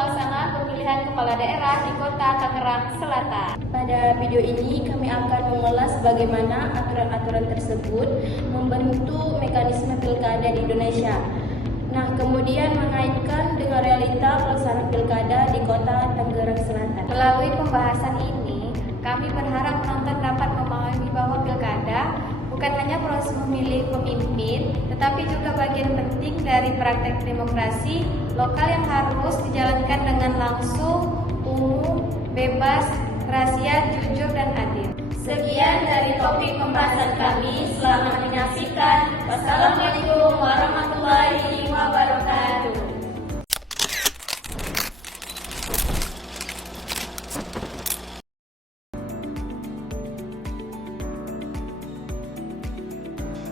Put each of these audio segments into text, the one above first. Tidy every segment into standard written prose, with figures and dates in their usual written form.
pelaksanaan pemilihan kepala daerah di Kota Tangerang Selatan. Pada video ini kami akan mengulas bagaimana aturan-aturan tersebut membentuk mekanisme pilkada di Indonesia. Nah, kemudian mengaitkan dengan realita pelaksanaan pilkada di Kota Tangerang Selatan. Melalui pembahasan ini, kami berharap penonton dapat memahami bahwa pilkada bukan hanya proses memilih pemimpin, tetapi juga bagian penting dari praktek demokrasi lokal yang harus dijalankan dengan langsung, umum, bebas, rahasia, jujur, dan adil. Sekian dari topik pembahasan kami. Selamat menyaksikan. Wassalamualaikum warahmatullahi wabarakatuh.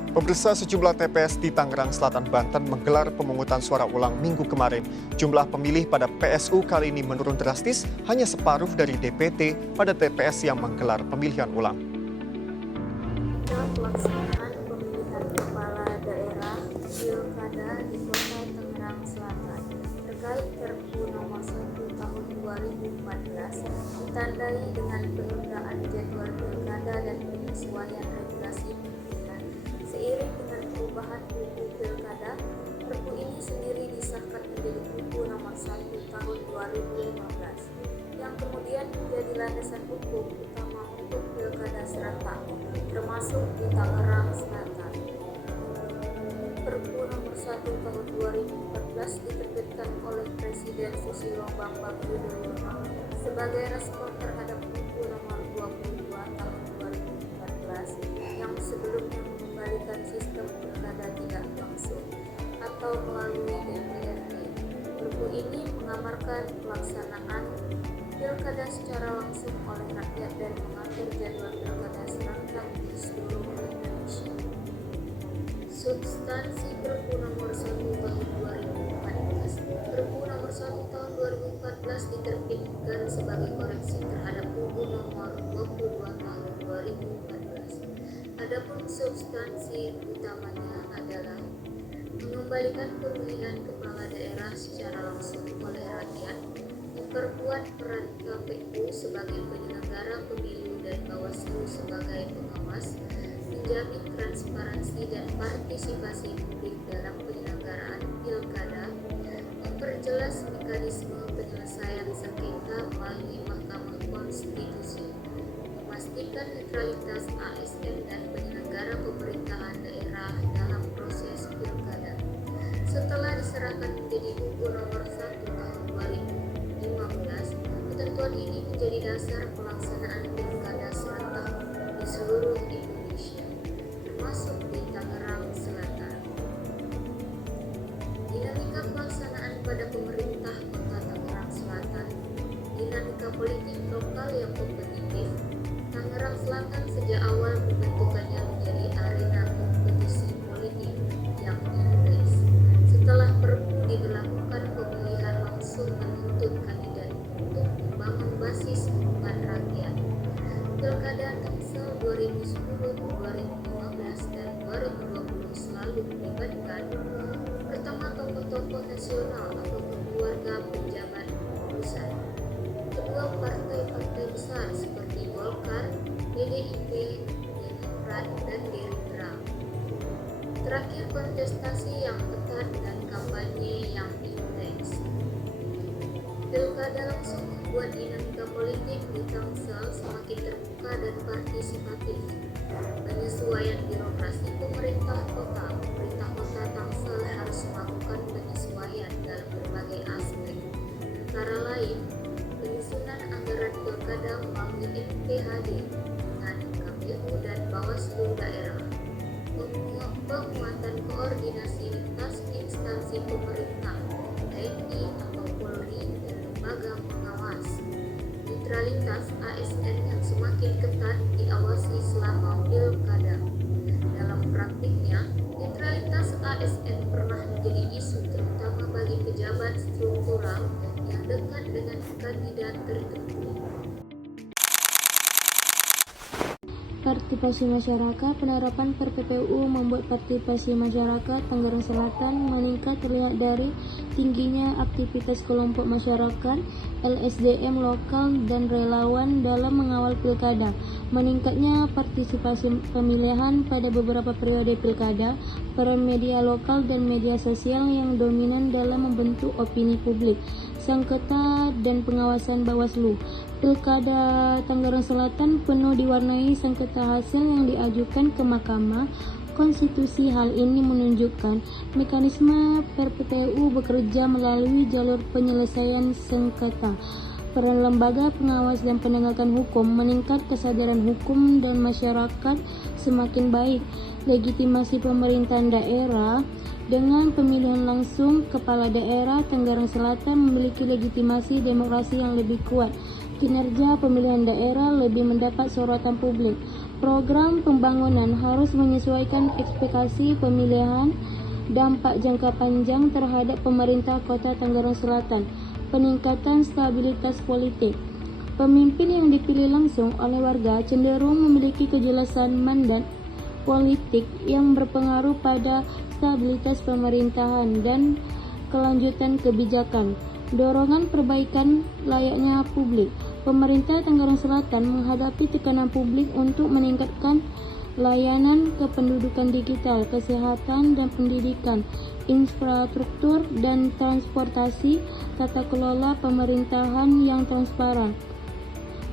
Pemirsa, sejumlah TPS di Tangerang Selatan, Banten menggelar pemungutan suara ulang minggu kemarin. Jumlah pemilih pada PSU kali ini menurun drastis, hanya separuh dari DPT pada TPS yang menggelar pemilihan ulang. Pelaksanaan pemilihan kepala daerah pilkada di Kota Tangerang Selatan terkait Perpu Nomor 1 Tahun 2014 ditandai dengan penundaan jadwal pilkada dan penyesuaian regulasi pemilihan. Seiring dengan perubahan buku pilkada, Perpu ini sendiri disahkan menjadi Perpu Nomor 1 Tahun 2015 yang kemudian menjadi landasan hukum utama untuk pilkada serentak, termasuk di Tangerang Selatan. Perpu Nomor 1 Tahun 2014 diterbitkan oleh Presiden Susilo Bambang Yudhoyono sebagai respon terhadap Perpu Nomor 22 Tahun 2014 yang sebelumnya mengembalikan sistem pilkada tidak langsung atau melalui DPRD. Perpu ini mengamarkan pelaksanaan pilkada secara langsung oleh rakyat dan mengatur jadwal pilkada serentak di seluruh Indonesia. Substansi Perpu Nomor 1 Tahun 2014. Perpu Nomor 1 Tahun 2014 diterbitkan sebagai koreksi terhadap Perpu Nomor 22 Tahun 2014. Adapun substansi utamanya adalah mengembalikan pemilihan kepala daerah secara langsung oleh rakyat, memperkuat peran KPU sebagai penyelenggara pemilu dan Bawaslu sebagai pengawas, menjamin transparansi dan partisipasi publik dalam penyelenggaraan pilkada, memperjelas mekanisme penyelesaian sengketa melalui Mahkamah Konstitusi, memastikan netralitas ASN dan penyelenggara pemerintahan daerah dalam proses pilkada. Setelah diserahkan menjadi Perpu Nomor 1 Tahun 2015, ketentuan ini menjadi dasar pelaksanaan pilkada serentak di seluruh Indonesia, termasuk di Tangerang Selatan. Dinamika pelaksanaan pada pemerintah Kota Tangerang Selatan, dinamika politik lokal yang kompetitif. Tangerang Selatan sejak awal pembentukannya menjadi arena kompetisi politik yang intens. Setelah Perpu diberlakukan, pemilihan langsung menuntut kandidat untuk membangun basis dukungan rakyat. Pilkada Tangsel 2010, 2015, dan 2020 selalu melibatkan pertama tokoh-tokoh nasional atau keluarga pejabat pusat, kedua partai-partai besar seperti Golkar, PDIP, Demokrat, dan Gerindra. Terakhir, kontestasi yang ketat dan kampanye yang intens. Pilkada langsung membuat dinamika politik di Tangsel semakin terbuka dan partisipatif. Penyesuaian birokrasi pemerintah kota Tangsel harus melakukan penyesuaian dalam berbagai aspek, antara lain penyusunan anggaran pilkada melalui MPHD dengan KPU dan Bawaslu daerah, penguatan koordinasi lintas instansi pemerintah, TNI atau Polri dan lembaga pengawas, netralitas ASN yang semakin ketat diawasi selama pilkada. Dalam praktiknya, netralitas ASN pernah menjadi isu terutama bagi pejabat struktural yang dekat dengan kandidat tertentu. Partisipasi masyarakat. Penerapan PPPU membuat partisipasi masyarakat Tangerang Selatan meningkat terlihat dari tingginya aktivitas kelompok masyarakat, LSDM lokal dan relawan dalam mengawal pilkada, meningkatnya partisipasi pemilihan pada beberapa periode pilkada, peran media lokal dan media sosial yang dominan dalam membentuk opini publik, sengketa dan pengawasan Bawaslu. Pilkada Tangerang Selatan penuh diwarnai sengketa hasil yang diajukan ke Mahkamah Konstitusi. Hal ini menunjukkan mekanisme PPPU bekerja melalui jalur penyelesaian sengketa. Peran lembaga pengawas dan penegakan hukum meningkat, kesadaran hukum dan masyarakat semakin baik. Legitimasi pemerintahan daerah. Dengan pemilihan langsung kepala daerah, Tangerang Selatan memiliki legitimasi demokrasi yang lebih kuat. Kinerja pemilihan daerah lebih mendapat sorotan publik. Program pembangunan harus menyesuaikan ekspektasi pemilihan, dampak jangka panjang terhadap pemerintah Kota Tangerang Selatan. Peningkatan stabilitas politik. Pemimpin yang dipilih langsung oleh warga cenderung memiliki kejelasan mandat politik yang berpengaruh pada stabilitas pemerintahan dan kelanjutan kebijakan. Dorongan perbaikan layaknya publik. Pemerintah Tangerang Selatan menghadapi tekanan publik untuk meningkatkan layanan kependudukan digital, kesehatan dan pendidikan, infrastruktur dan transportasi, tata kelola pemerintahan yang transparan.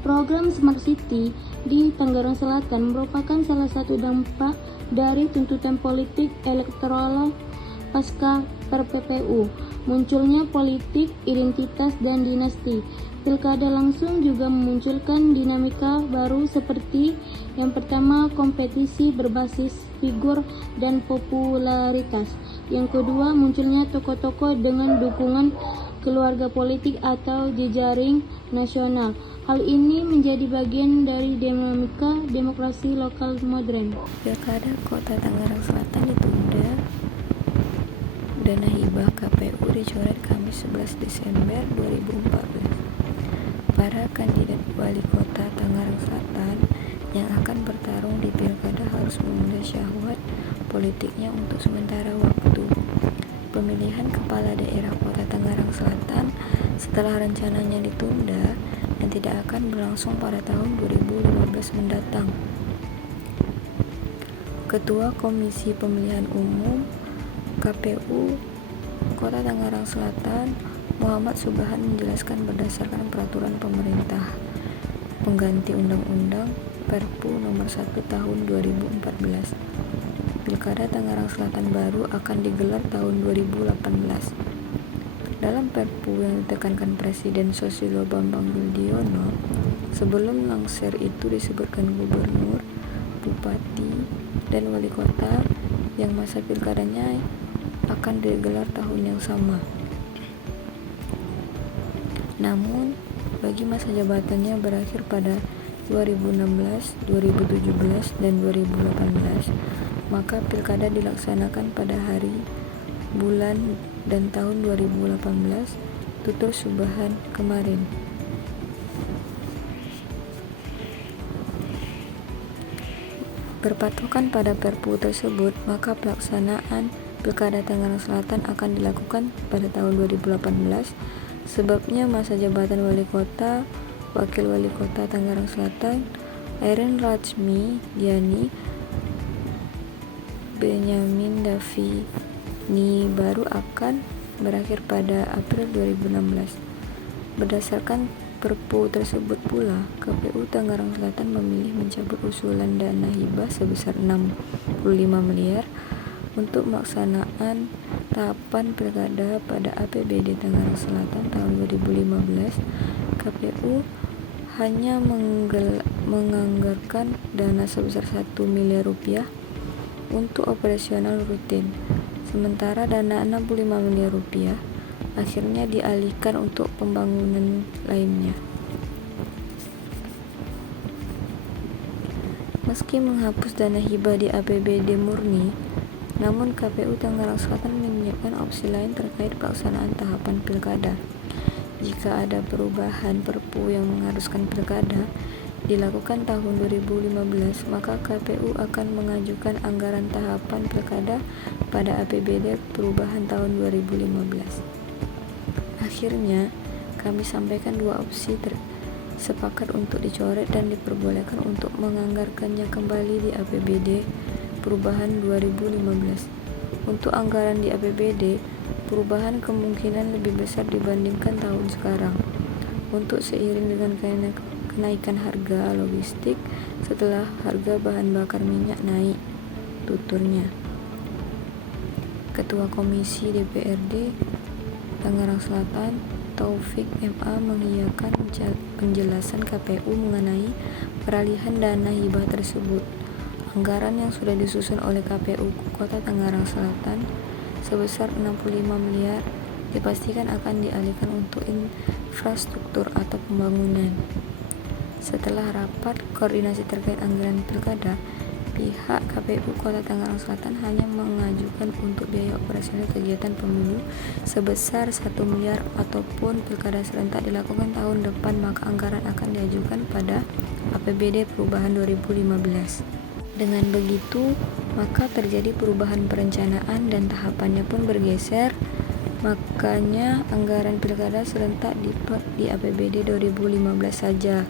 Program Smart City di Tangerang Selatan merupakan salah satu dampak dari tuntutan politik elektoral pasca PPPU. Munculnya politik, identitas, dan dinasti. Pilkada langsung juga memunculkan dinamika baru seperti yang pertama, kompetisi berbasis figur dan popularitas. Yang kedua, munculnya tokoh-tokoh dengan dukungan keluarga politik atau jejaring nasional. Hal ini menjadi bagian dari dinamika demokrasi lokal modern. Pilkada Kota Tangerang Selatan ditunda. Dana hibah KPU dicoret Kamis 11 Desember 2014. Para kandidat wali kota Tangerang Selatan yang akan bertarung di pilkada harus menunda syahwat politiknya untuk sementara waktu. Pemilihan kepala daerah Kota Tangerang Selatan setelah rencananya ditunda dan tidak akan berlangsung pada tahun 2015 mendatang. Ketua Komisi Pemilihan Umum KPU Kota Tangerang Selatan Muhammad Subhan menjelaskan berdasarkan peraturan pemerintah pengganti Undang-Undang Perpu Nomor 1 Tahun 2014, Pilkada Tangerang Selatan baru akan digelar tahun 2018. Dalam Perpu yang ditekankan Presiden Susilo Bambang Yudhoyono, sebelum langsir itu disebutkan gubernur, bupati, dan wali kota yang masa pilkadanya akan digelar tahun yang sama. Namun, bagi masa jabatannya berakhir pada 2016, 2017, dan 2018, maka pilkada dilaksanakan pada hari, bulan, dan tahun 2018, tutur Subhan kemarin. Berpatokan pada Perpu tersebut, maka pelaksanaan Pilkada Tangerang Selatan akan dilakukan pada tahun 2018. Sebabnya masa jabatan wali kota, wakil wali kota Tangerang Selatan, Airin Rajmi Diani, Benyamin Davini baru akan berakhir pada April 2016. Berdasarkan Perpu tersebut pula, KPU Tangerang Selatan memilih mencabut usulan dana hibah sebesar 65 miliar untuk pelaksanaan tahapan pilkada pada APBD Tangerang Selatan tahun 2015. KPU hanya menganggarkan dana sebesar 1 miliar rupiah untuk operasional rutin, sementara dana 65 miliar rupiah akhirnya dialihkan untuk pembangunan lainnya. Meski menghapus dana hibah di APBD murni, namun KPU Tangerang Selatan menyiapkan opsi lain terkait pelaksanaan tahapan pilkada. Jika ada perubahan Perpu yang mengharuskan pilkada dilakukan tahun 2015, maka KPU akan mengajukan anggaran tahapan pilkada pada APBD perubahan tahun 2015. Akhirnya, kami sampaikan dua opsi sepakat untuk dicoret dan diperbolehkan untuk menganggarkannya kembali di APBD perubahan 2015. Untuk anggaran di APBD perubahan kemungkinan lebih besar dibandingkan tahun sekarang. Untuk seiring dengan kenaikan harga logistik setelah harga bahan bakar minyak naik, tuturnya. Ketua Komisi DPRD Tangerang Selatan, Taufik MA, mengiyakan penjelasan KPU mengenai peralihan dana hibah tersebut. Anggaran yang sudah disusun oleh KPU Kota Tangerang Selatan sebesar 65 miliar dipastikan akan dialihkan untuk infrastruktur atau pembangunan. Setelah rapat koordinasi terkait anggaran pilkada, pihak KPU Kota Tangerang Selatan hanya mengajukan untuk biaya operasional kegiatan pemilu sebesar 1 miliar ataupun pilkada serentak dilakukan tahun depan, maka anggaran akan diajukan pada APBD perubahan 2015. Dengan begitu, maka terjadi perubahan perencanaan dan tahapannya pun bergeser. Makanya anggaran pilkada serentak di APBD 2015 saja.